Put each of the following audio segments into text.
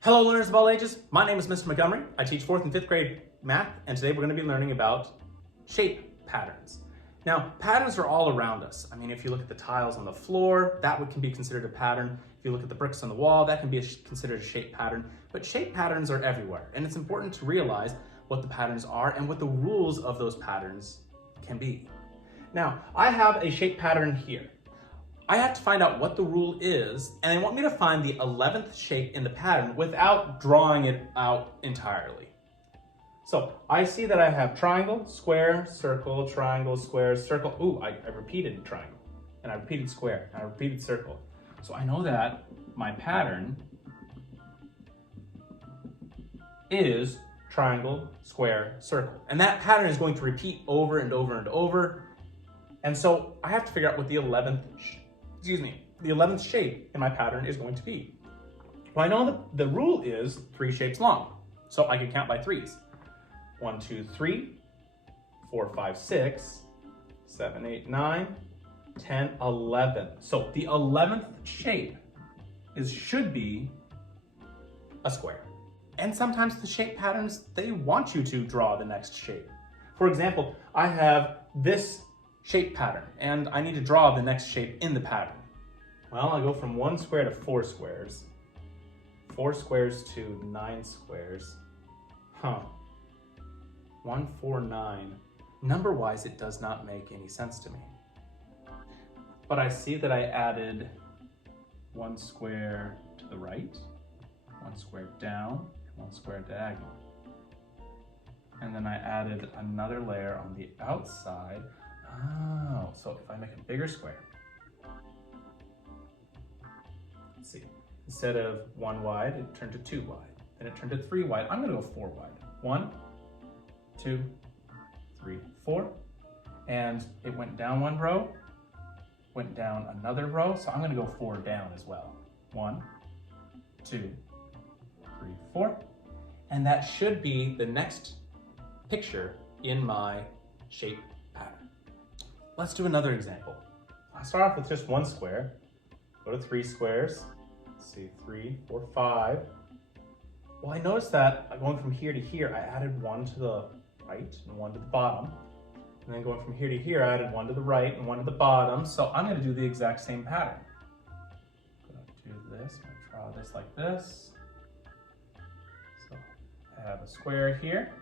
Hello learners of all ages, my name is Mr. Montgomery. I teach 4th and 5th grade math, and today we're going to be learning about shape patterns. Now, patterns are all around us. I mean, if you look at the tiles on the floor, that can be considered a pattern. If you look at the bricks on the wall, that can be considered a shape pattern. But shape patterns are everywhere, and it's important to realize what the patterns are and what the rules of those patterns can be. Now, I have a shape pattern here. I have to find out what the rule is, and they want me to find the 11th shape in the pattern without drawing it out entirely. So I see that I have triangle, square, circle, triangle, square, circle. Ooh, I repeated triangle, and I repeated square, and I repeated circle. So I know that my pattern is triangle, square, circle. And that pattern is going to repeat over and over and over. And so I have to figure out what the 11th shape in my pattern is going to be. Well, I know that the rule is 3 shapes long, so I can count by threes. 1, 2, 3, 4, 5, 6, 7, 8, 9, 10, 11. So the 11th shape should be a square. And sometimes the shape patterns, they want you to draw the next shape. For example, I have this shape pattern, and I need to draw the next shape in the pattern. Well, I'll go from 1 square to 4 squares, 4 squares to 9 squares. 1, 4, 9. Number-wise, it does not make any sense to me. But I see that I added 1 square to the right, 1 square down, and 1 square diagonal. And then I added another layer on the outside. Oh, so if I make a bigger square, let's see, instead of 1 wide, it turned to 2 wide. Then it turned to 3 wide. I'm gonna go 4 wide. 1, 2, 3, 4. And it went down 1 row, went down another row. So I'm gonna go 4 down as well. 1, 2, 3, 4. And that should be the next picture in my shape pattern. Let's do another example. I'll start off with just 1 square, go to 3 squares. Let's see, 3, 4, 5. Well, I noticed that going from here to here, I added 1 to the right and 1 to the bottom. And then going from here to here, I added 1 to the right and 1 to the bottom. So I'm gonna do the exact same pattern. I'm gonna do this, I'm gonna draw this like this. So I have a square here,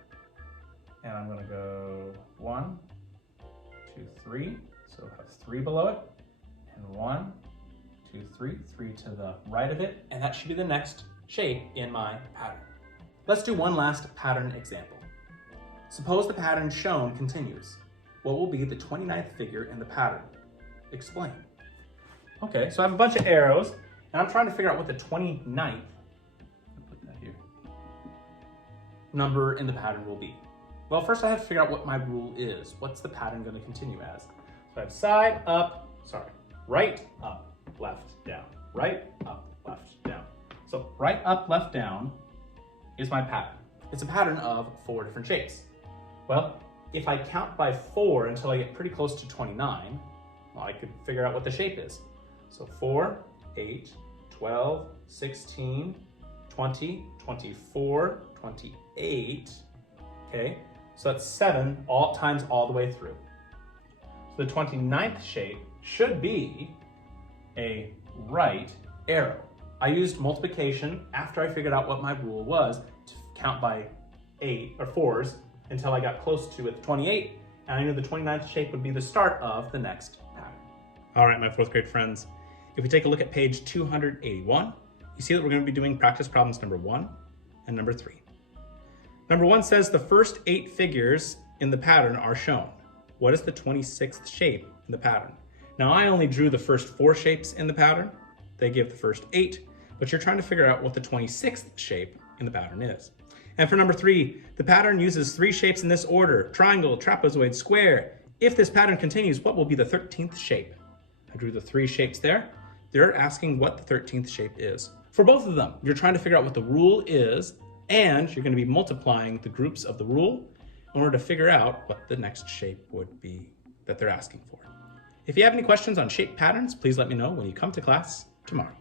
and I'm gonna go 1, 2, 3, so I have 3 below it, and 1, 2, 3, 3 to the right of it, and that should be the next shape in my pattern. Let's do one last pattern example. Suppose the pattern shown continues. What will be the 29th figure in the pattern? Explain. Okay, so I have a bunch of arrows, and I'm trying to figure out what the 29th, put that here, number in the pattern will be. Well, first I have to figure out what my rule is. What's the pattern going to continue as? So I have right, up, left, down. Right, up, left, down. So right, up, left, down is my pattern. It's a pattern of 4 different shapes. Well, if I count by 4 until I get pretty close to 29, well, I could figure out what the shape is. So 4, 8, 12, 16, 20, 24, 28, okay? So that's 7 times all the way through. So the 29th shape should be a right arrow. I used multiplication after I figured out what my rule was to count by 4s until I got close to 28, and I knew the 29th shape would be the start of the next pattern. All right, my 4th grade friends, if we take a look at page 281, you see that we're going to be doing practice problems number 1 and number 3. Number 1 says the first 8 figures in the pattern are shown. What is the 26th shape in the pattern? Now I only drew the first 4 shapes in the pattern. They give the first 8, but you're trying to figure out what the 26th shape in the pattern is. And for number 3, the pattern uses 3 shapes in this order: triangle, trapezoid, square. If this pattern continues, what will be the 13th shape? I drew the 3 shapes there. They're asking what the 13th shape is. For both of them, you're trying to figure out what the rule is, and you're going to be multiplying the groups of the rule in order to figure out what the next shape would be that they're asking for. If you have any questions on shape patterns, please let me know when you come to class tomorrow.